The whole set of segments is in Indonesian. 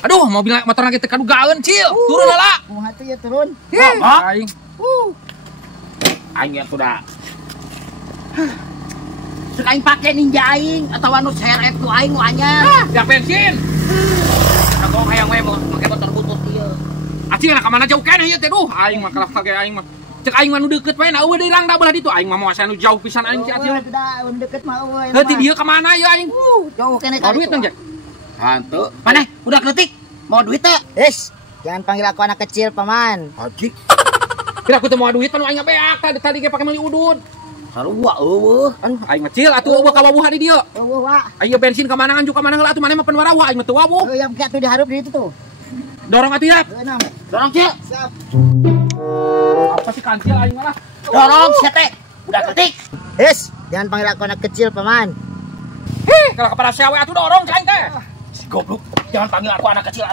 Aduh, mobil motor kita kadu gaeun, Cil. Turun lah. Kumaha teh ya turun. Aing. Aing sudah. Aing pake ninja aing atau anu seret ku aing wanya. Ya bensin. Aku hayang we make motor butut ieu. Acil ka mana jauh keneh ieu teh duh. Aing mah kalah kage aing mah. Cek aing mah nu deukeut we na eueuh deui lang da belah ditu. Aing mah moal asa nu jauh pisan aing si Acil. Udah deket mah eueuh. Heuti dieu ka mana ieu aing? Jauh keneh Mau duit nang Jack? Hantu. Maneh udah kletik. Mau duit teh? Jangan panggil aku anak kecil, Paman. Haji. Kira aku teh moal duit anu aing beak tadi ge pake meuli udud. Sarua eueuh. Aduh, aing mah Cil atuh eueuh ka wawuh di dieu. Eueuh, Wak. Ayo bensin ka mana nganju ka mana heula atuh maneh mah pen warawa aing mah teu wawuh. Yang kieu tuh diharup di itu tuh. Dorong atuh ya. Dorong Cil. Siap. Apa sih kancil aing mah lah. Dorong sete. Udah ketik. Jangan panggil aku anak kecil, Paman. Kalau kepala siawe atuh dorong ka aing teh. Si goblok. Jangan panggil aku anak kecil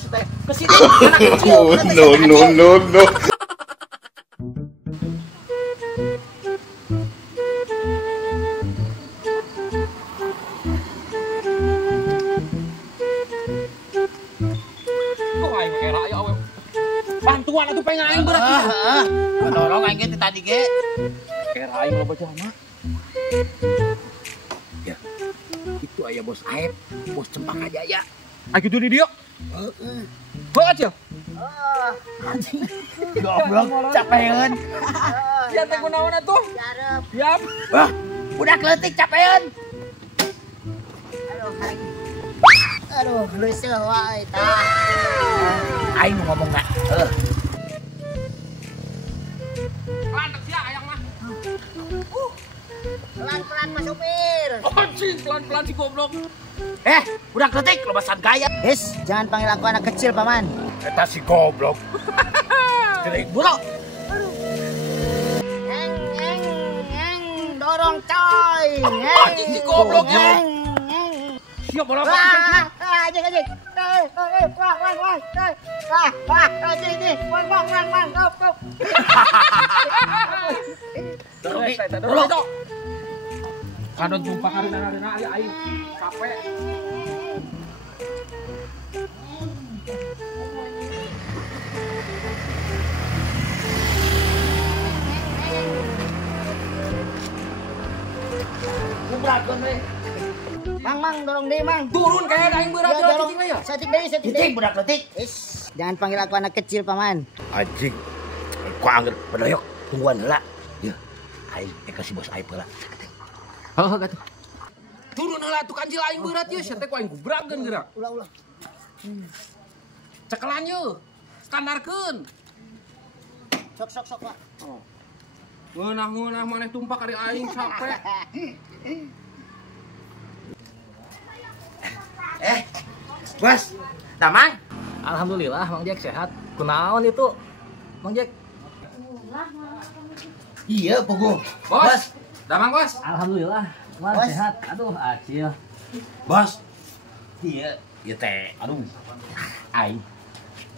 sete. Kesini anak kecil. No. Kok aing kira ya awew. Bantuan atuh pengen aing berat. Dorong aing teh tadi ge. Kira aing loba jama. Ya. Itu aya bos Aep, bos Cempaka Jaya. Aing kitu di dieu. Heuh Acil. Goblok, capeun. Sia teh kunaon atuh? Dihareup. Siap. Wah, udah kletik capeun. Aduh, leuseul wae tah. Aing mau ngomong enggak? Lantek sia ayang mah. Pelan-pelan Mas Supir. Anjing, pelan-pelan si goblok. Udah kletik lebasan gaya. Jangan panggil aku anak kecil, Paman. Eta si goblok. Kletik bro. Dorong coy. Anjing si goblok ya. Siap bola apa? Anjing. Wah. Go. Dorong. Kadon tumpah karena aing capek. Kubrakeun we. Mang, dorong deh, Mang. Turun kayak aing berat Ya, ya dorong. cicing ya. Setik deh. Cicing budak kletik. Jangan panggil aku anak kecil, Paman. Anjing. Ku angger bedoyok tungguan heula. Ya. Aing kasih bos Aep heula. Heuh gatuh. Turun heula atuh kancil aing berat ye, sia teh ku aing gubrageun geura. Ulah. Cekelan ye. Standarkeun. Sok, Pak. Ngeunah maneh tumpah kali aing capek. Bos. Tamang. Alhamdulillah Mang Jack sehat. Kunaon itu? Mang Jack. Iya, Pogo. Bos. Damang bos. Alhamdulillah. Mang Bos. sehat. Aduh, Acil. Bos. Iya, ieu teh. Aduh. Aing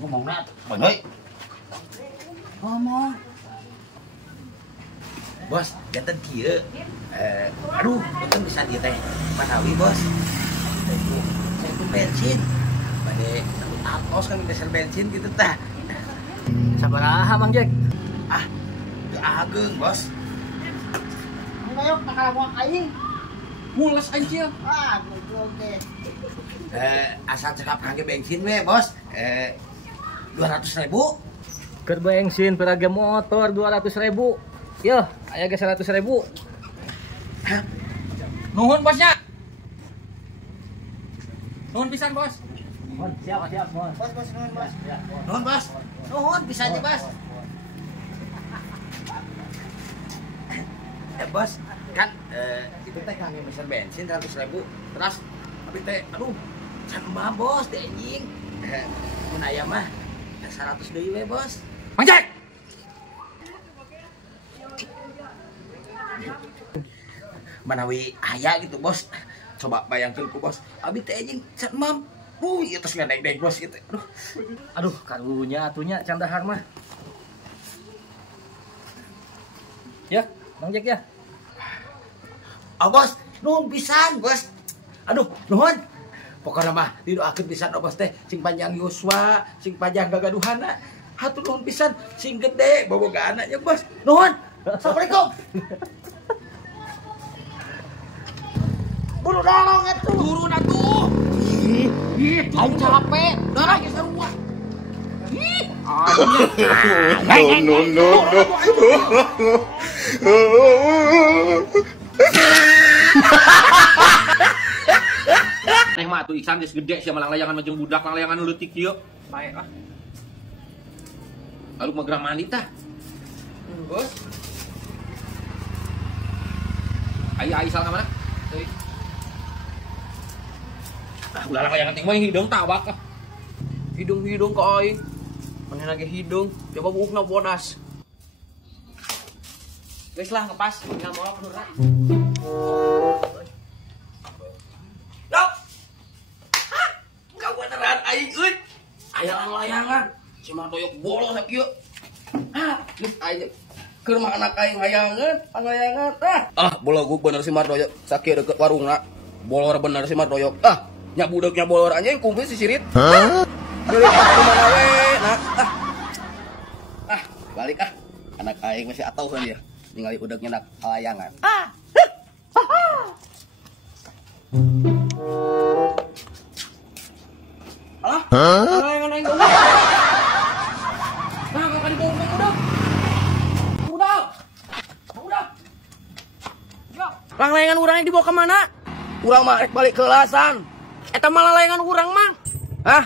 ngomongna beuneuy. Ngomong. Bos, janten kieu. Aduh, betul bisa dieu teh. Manawi, Bos. Saya itu bensin. Bade atos kan diesel bensin gitu tah. Sabaraha Mang Jack? Teu ageung, Bos. Ngayok nakalamuak aing. Mules aing Cil. Goblok deh. Asal cekap kangge bensin we, Bos. 200.000. Keur bensin peraga motor 200.000. Yo, aya ge 100.000. Nuhun bosnya. Nuhun pisan bos. Siap, Bos. Bos, nuhun, Bos. Nuhun, Bos. Nuhun, bisa aja, Bos. Bos, kan itu teh kangge mesin bensin 100.000. Terus tapi teh aduh, can mah Bos teh anjing. Mun aya mah 100 deui we, Bos. Mang Jack. Manawi aya gitu, Bos. Coba bayangkeun ku, Bos. Abi teh anjing can mah. Ieu tos ngadeg-deg, Bos gitu. Aduh, karunya atunya can dahar mah. Ya, Mang Jack ya. Bos, nuhun pisan, Bos. Aduh, nuhun. Pokoknya mah didoakeun pisan Bos teh sing panjang yuswa, sing panjang gagaduhana. Hatur nuhun pisan sing gede boboga anaknya Bos. Nuhun. Assalamualaikum. Buru dorong atuh. Turun atuh. Ih, Aing capek. dorong ke sarua. Ih, No, no, no, Neng mah atuh Iksan geus gede sia malang layangan jeung budak layangan leutik ieu. Bae ah. Lalu mah gerah mandi tah. Bos. Ai sal ka mana? Teuing. Ah, ulah layangan ting mah hidung tabak ah. Hidung ke aing. Mana lagi hidung? Coba buukna bodas. Wes lah ngepas, tinggal mau penura. Dok. Enggak beneran aing euy. Layangan. Si Mardoyok bolong sak ieu. Geus aing keur mah anak aing hayangan, Bologuk bener si Mardoyok. Sakit deket warungna. Bolor bener si Mardoyok. Nya budaknya bolor anjing kumpul si sirit. Milih kemana we? Balik Anak aing masih atuh kan dia. Ningali udaknya nak layangan. Alah. Layangan aing udah. Nah, kok dibawa udah. Lang layangan urangnya dibawa ke mana? Urang mah rek balik keulasan. Eta malah layangan urang mah. Hah?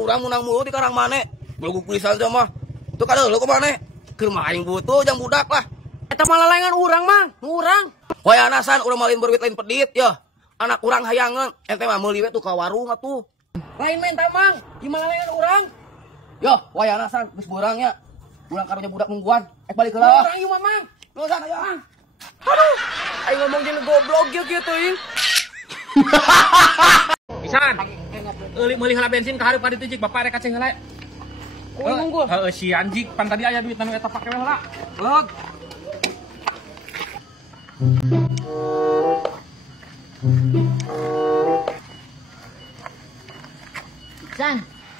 Urang munang mulu di karang mane. Beluguk pisan teh mah. Tuh kadeuleuh ke mane? Keur mah aing butuh jang budak lah. Eta malah layangan urang mah, urang. Hoy anasan urang malin berwit lain pedit ya. Anak urang hayangan, ente mah meuli we tuh ka warung atuh. Lain main teh mang, di malah layangan urang. Yo, hoy anasan geus beurang nya. Urang karunya budak nungguan. Balik heula. Urang ieu mah mang. Lu sana ya mang. Aduh, aing ngomong jeung goblok kieu teuing. Iksan. Meuli heula bensin ka hareup ka ditu jik bapak rek kaceng heula. Nunggu. Heeh si anjing pan tadi aya duit anu eta pake we heula. Beug.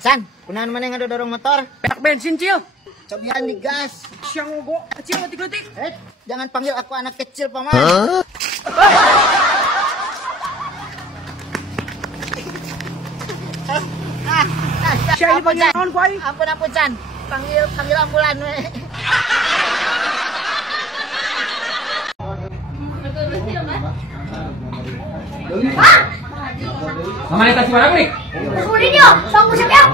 San, kunaon mana yang ada dorong motor? Petak bensin, Cil. Cobian digas. Siang logo kecil letik-letik. Jangan panggil aku anak kecil, Paman. Siang ini panggil naon ku aing? Ampun, San. Panggil ambulan we. Sama eta si barang nih. Kemudian yo, sang musik ya.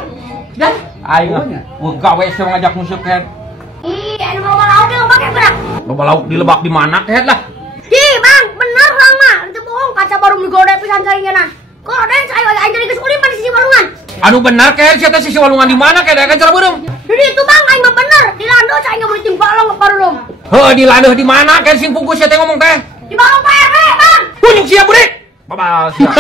Dan aing mah gawe sih ngajak musik kan. Ih, anu mau lauk yang pakai berak. Loba lauk dilebak di mana teh lah. Ih, Bang, bener Bang mah. Itu bohong, kaca baru digoda pisan saingenan. Kok ada saya aing jadi kesulipan di sisi walungan. Anu benar kayak siapa sisi walungan di mana kayak kan cara beureum. Jadi itu Bang, aing mah bener. Di lando saya enggak boleh timpa lo ngeparulum. Heuh di landeuh di mana kayak sing pungkus teh ngomong teh. Di balong Pak RW, Bang. Tunjuk sia budik. Babal sia.